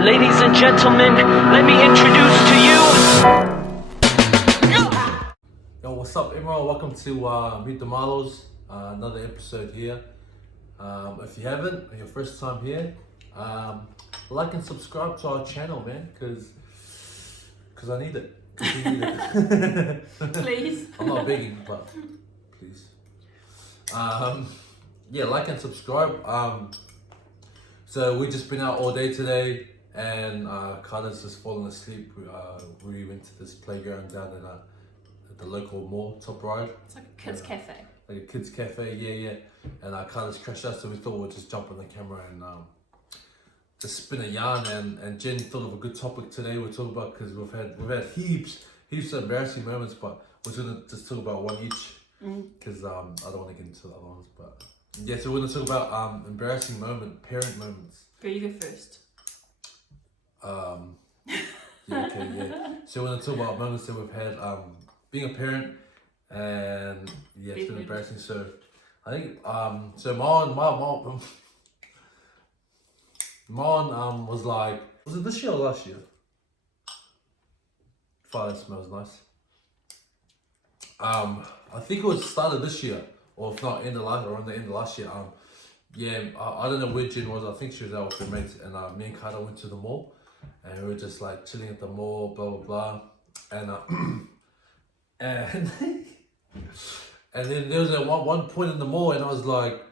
Ladies and gentlemen, let me introduce to you. Yo, what's up, everyone? Welcome to Meet the Marlos, another episode here. If you haven't, and your first time here, like and subscribe to our channel, man, because I need it. 'Cause we need it. Please. I'm not begging, but please. Yeah, like and subscribe. So we just been out all day today, and Carter's just fallen asleep. We went to this playground down at the local mall, Top Ride. It's like a kids' cafe. Like a kids' cafe, yeah. And Carter's crashed out, so we thought we'd just jump on the camera and just spin a yarn. And Jen thought of a good topic today. We'll talk about, because we've had heaps of embarrassing moments, but we're gonna just talk about one each, because I don't want to get into the other ones, but. Yeah, so we're going to talk about embarrassing parent moments. Go, you go first. Yeah. So we're going to talk about moments that we've had being a parent, and yeah, it's been embarrassing. So I think, so mine was like, was it this year or last year? Fire smells nice. I think it was started this year. Or if not, around the end of last year. I don't know where Jen was. I think she was out with her mates, and me and Carter went to the mall, and we were just like chilling at the mall, blah blah blah, and and then there was one point in the mall, and I was like,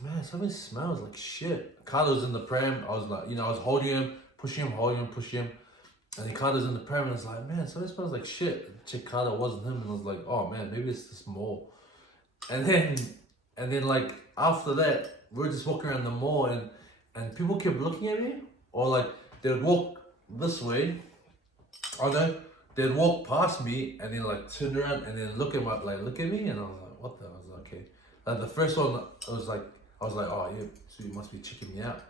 man, something smells like shit. Carter was in the pram. I was like, I was holding him, pushing him, and then Carter's in the pram, and I was like, man, something smells like shit. Check Carter, it wasn't him, and I was like, oh man, maybe it's this mall. And then like after that, we were just walking around the mall, and people kept looking at me, or like they would walk this way. Oh no, they'd walk past me and then like turn around and then look at me, and I was like, what the? I was like, okay. Like the first one, I was like, oh yeah, so you must be checking me out.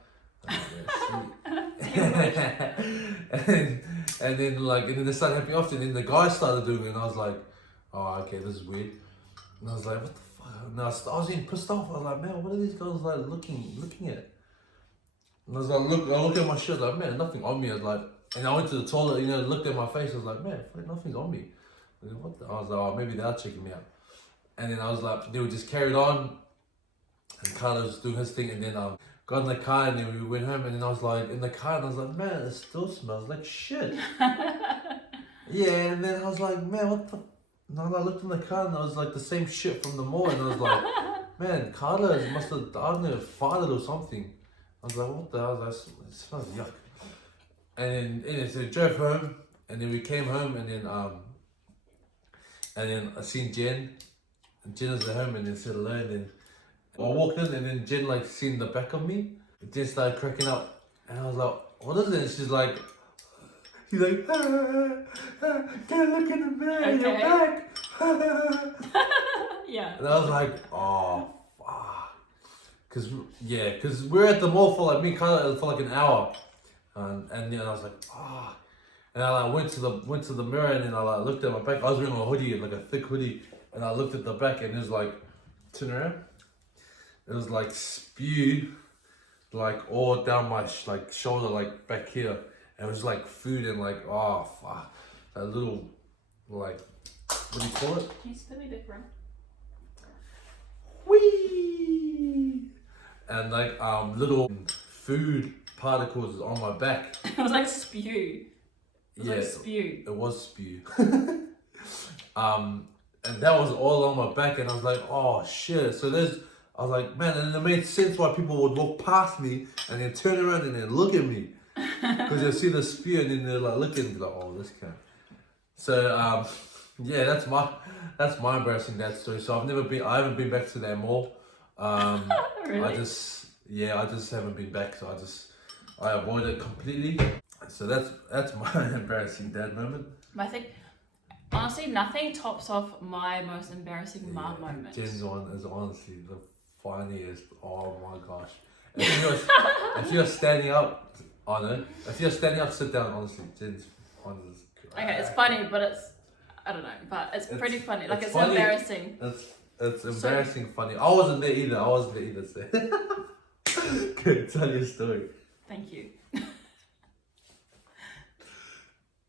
I was like, yeah, sweet. and then they started helping off, and then the guys started doing it, and I was like, oh okay, this is weird. And I was like, what the fuck? And I was getting pissed off. I was like, man, what are these guys like looking at? And I was like, I look at my shirt, like, man, nothing on me. I was like, and I went to the toilet, looked at my face. I was like, man, nothing's on me. I was like, what the? I was like, oh, maybe they're checking me out. And then I was like, they were just carried on. And Carter was doing his thing, and then got in the car, and then we went home. And then I was like, in the car, and I was like, man, it still smells like shit. Yeah, and then I was like, man, what the? And I looked in the car, and I was like the same shit from the mall, and I was like, man, Carter must have, I don't know, farted or something. I was like, what the hell? I was like, it smells yuck. And then so we drove home, and then we came home, and then I seen Jen, and Jen was at home, and then said alone, and I walked in, and then Jen like seen the back of me, and Jen started cracking up, and I was like, what is it? And she's like, can't look in the mirror, okay. You're back. Yeah. And I was like, oh, fuck. Cause we were at the mall for like, me and Carla for like an hour. And then I was like, ah. And I like went to the mirror, and then I like looked at my back. I was wearing a hoodie, like a thick hoodie. And I looked at the back, and it was like, turn around. It was like spew, like all down my shoulder, like back here. It was like food, and like, oh fuck, that little, like, what do you call it? Can you spit me different? Whee! And like little food particles on my back. It was like spew. It was yeah, like spew. It was spew. And that was all on my back, and I was like, oh shit. So I was like, man, and it made sense why people would walk past me and then turn around and then look at me. Because they'll see the spew, and then they're like looking and be like, oh, this guy. So yeah, that's my embarrassing dad story. So I haven't been back to that mall. Really? I just haven't been back. So I avoid it completely. So that's my embarrassing dad moment. But I think honestly, nothing tops off my most embarrassing mom moment. Jen's one is honestly the funniest. Oh my gosh! If you're standing up. Oh no! If you're standing up, sit down. Honestly, Jen's one is. Okay, it's funny, but I don't know, but it's pretty funny. Like it's funny, embarrassing. It's embarrassing, funny. I wasn't there either. So. Okay, tell your story. Thank you.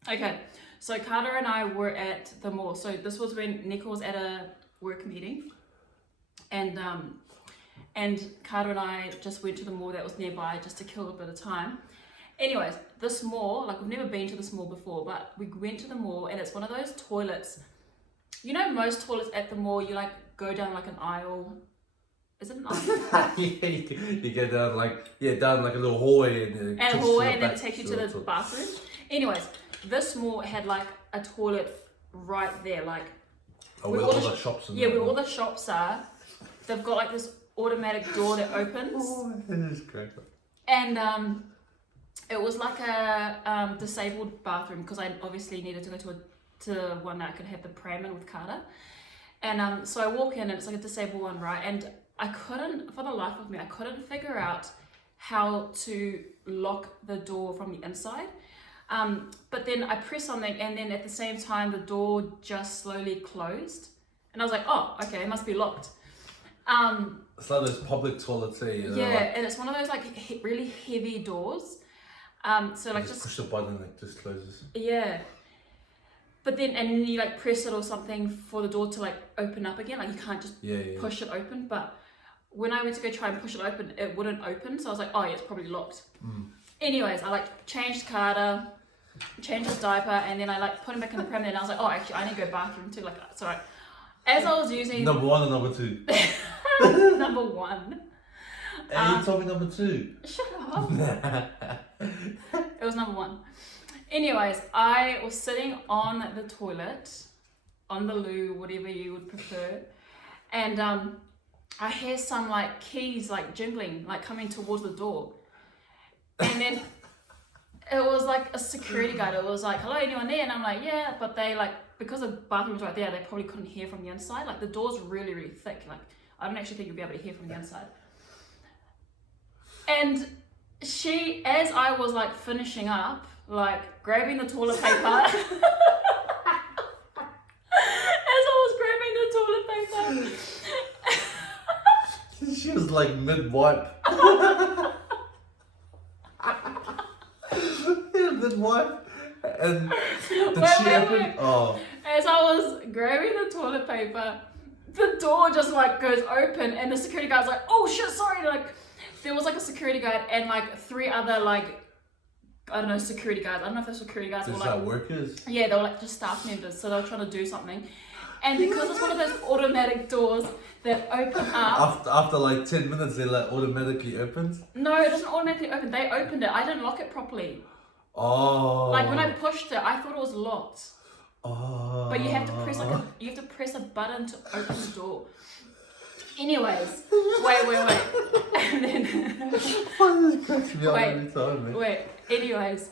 Okay, so Carter and I were at the mall. So this was when Niko was at a work meeting, and Carter and I just went to the mall that was nearby just to kill a bit of time. Anyways, this mall, like we've never been to this mall before, but we went to the mall and it's one of those toilets. You know, most toilets at the mall, you like go down like an aisle. Is it an aisle? Yeah, you get down down like a little hallway and then it takes you to the bathroom. Anyways, this mall had like a toilet right there, like where all the shops and where all the shops are. They've got like this automatic door that opens. Oh, that is great. And it was like a disabled bathroom because I obviously needed to go to one that I could have the pram in with Carter. And so I walk in and it's like a disabled one, right? And I couldn't, for the life of me, I couldn't figure out how to lock the door from the inside. But then I pressed something and then at the same time the door just slowly closed. And I was like, oh, okay, it must be locked. It's like those public toilets there. You know, And it's one of those like really heavy doors. So like just push the button and it just closes. Yeah. But then, and then you like press it or something for the door to like open up again. Like you can't just push it open. But when I went to go try and push it open, it wouldn't open. So I was like, oh yeah, it's probably locked. Anyways, I like changed Carter, changed his diaper, and then I like put him back in the pram. And I was like, oh, actually, I need to go bathroom too. Like, so as I was using number one or number two? number one. And you told me number two. Shut up. It was number one. Anyways, I was sitting on the toilet, on the loo, whatever you would prefer, and I hear some like keys like jingling, like coming towards the door, and then it was like a security guard. It was like, hello, anyone there? And I'm like, yeah, but they like, because the bathroom was right there, they probably couldn't hear from the inside. Like the door's really, really thick. Like I don't actually think you'll be able to hear from the inside. And she, as I was like finishing up, like grabbing the toilet paper, as I was grabbing the toilet paper, she was like mid-wipe. Mid-wipe. And did she open? Oh. As I was grabbing the toilet paper, the door just like goes open and the security guard's like, oh shit, sorry, like there was like a security guard and like three other like, I don't know, security guards. I don't know if they're security guards or like workers. Yeah, they were like just staff members, so they were trying to do something. And because it's one of those automatic doors that open up. After like 10 minutes, they like automatically opens? No, it doesn't automatically open. They opened it. I didn't lock it properly. Oh. Like when I pushed it, I thought it was locked. Oh. But you have to press a button to open the door. Anyways, wait. And then wait. Anyways,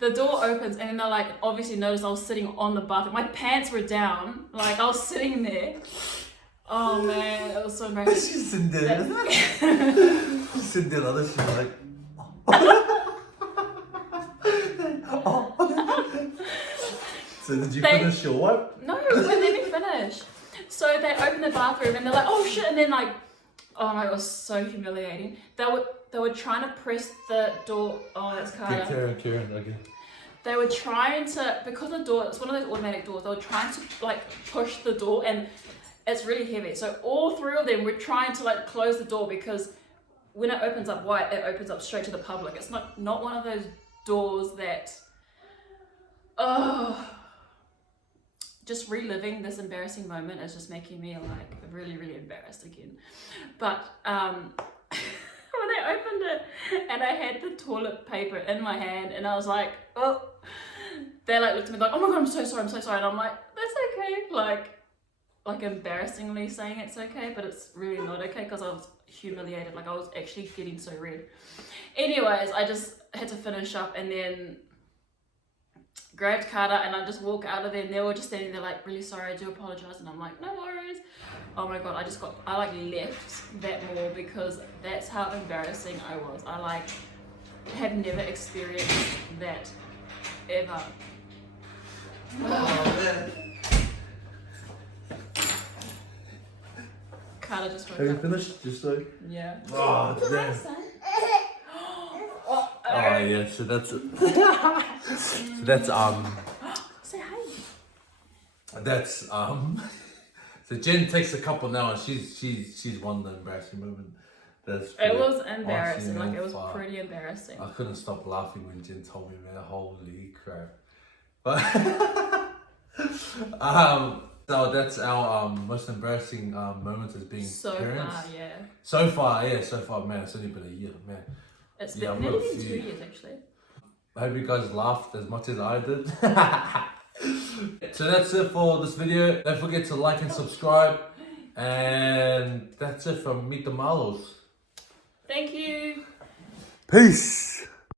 the door opens and then I like obviously noticed I was sitting on the bathroom. My pants were down. Like I was sitting there. Oh man, it was so embarrassing. She's sitting there. She's sitting there like this. She's like. So did you finish your wipe? No, let me finish. So they opened the bathroom and they're like, oh shit, and then like, oh my god, it was so humiliating. They were trying to press the door. Oh, that's kind of. Karen, okay. They were trying to, because the door, it's one of those automatic doors. They were trying to like push the door, and it's really heavy. So all three of them were trying to like close the door because when it opens up wide, it opens up straight to the public. It's not one of those doors that. Oh. Just reliving this embarrassing moment is just making me like really, really embarrassed again. But when they opened it and I had the toilet paper in my hand and I was like, oh, they like looked at me like, oh my god, I'm so sorry. And I'm like, that's okay. Like embarrassingly saying it's okay, but it's really not okay because I was humiliated. Like I was actually getting so red. Anyways, I just had to finish up and then grabbed Carter and I just walk out of there and they were just standing there like, really sorry, I do apologize. And I'm like, no worries. Oh my god, I like left that mall because that's how embarrassing I was. I like have never experienced that ever. Oh man. Carter just woke Have you up. finished? Just so? Yeah. Oh damn. Oh yeah. So that's so that's Say hi. that's So Jen takes a couple now, and she's won the embarrassing moment. That's It pretty- was embarrassing. honestly, Like man, it was fuck. pretty embarrassing. I couldn't stop laughing when Jen told me, man. Holy crap! But so that's our most embarrassing moment as being So parents. far, yeah. So far, man. It's only been a year, man. It's Yeah, I've been got a nearly been few. 2 years actually. I hope you guys laughed as much as I did. So that's it for this video. Don't forget to like and subscribe. And that's it from Meet the Marlos. Thank you. Peace.